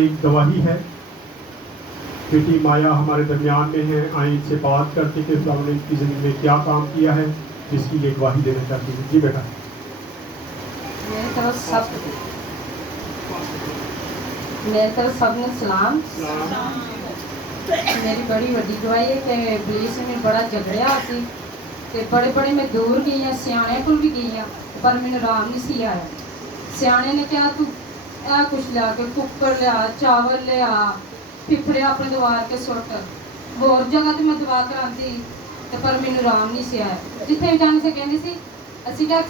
एक गवाही है। बेटी माया हमारे दरमियान में है। आए इनसे बात करके कि खुदा ने इसकी ज़िंदगी में क्या काम किया है, जिसकी ये गवाही देना चाहती है। जी बेटा। मेरी तरफ सबने सलाम। मेरी बड़ी वड्डी गवाही है कि पुलिस में बड़ा झगड़िया सी ते बड़े मैं दूर गई हाँ, सियाने को भी गई हाँ, पर मैंने आराम नहीं सी आया। सियाने ने कहा तू ए कुछ लिया के कुकर लिया, चावल लिया, फिफड़े अपने दवार के सुट, होर जगह तो मैं दवा कराती तो पर मैंने आराम नहीं सी आया। जिथे जाने से कहती सी असी क्या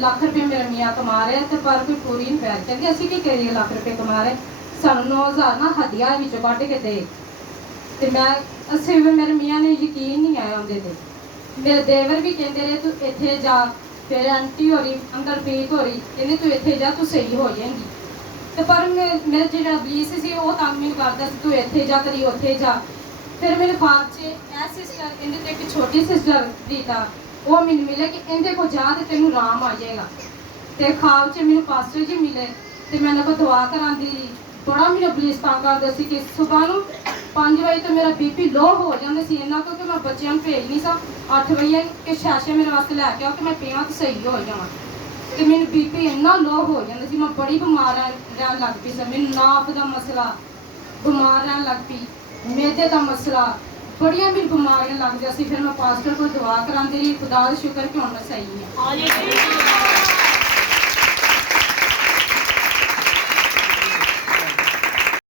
लाख रुपये मेरा मियाँ कमा रहे तो पर कोई पूरी नहीं पै कहती असी की करिए लाख रुपये कमा रहे, सानू 9,000 ना हदिया विचों कढ़ के दे। तो मैं असी मेरे मियाँ ने यकीन नहीं आया उनके ते। मेरे देवर भी कहते रहे तू इत्थे जा, फिर आंटी हो रही अंकल पीत हो रही कहते तू इत्थे जा, तू सही हो जाएगी। तो पर मेरा जो बलीस सी वो तंग मैनू करता तू इत्थे जा करी उत्थे जा। फिर मेरे ख्वाब च ए सिस्टर कहते तो एक छोटी सिस्टर रीता वो मैनू मिले कि इनके को जा तो तेन आराम आ जाएगा। तो ख्वाब च मैनू पास्टर जी मिले तो मैं उन्होंने दुआ कराती रही। बड़ा मेरा बलीस तंग करता सी कि सुबह को 5 बजे तो मेरा बीपी लो हो जाता सी इन्ना क्योंकि मैं बच्चों भेज नहीं सा। 8 बजे कि शैशे मेरे वास्ते लैके आओ कि मैं पिया तो सही हो जावा। तो मैंने बीपी इन्ना लो हो जाता सी, मैं बड़ी बीमार रहन लग पई सी। मैनू नाप का मसला, बीमार रहन लग पई, मैदे का मसला, बड़िया मेरी बीमारियां लग जाती। फिर मैं पास्टर को दुआ कराती रही। खुदा दा शुक्र कि हुण मैं सही है।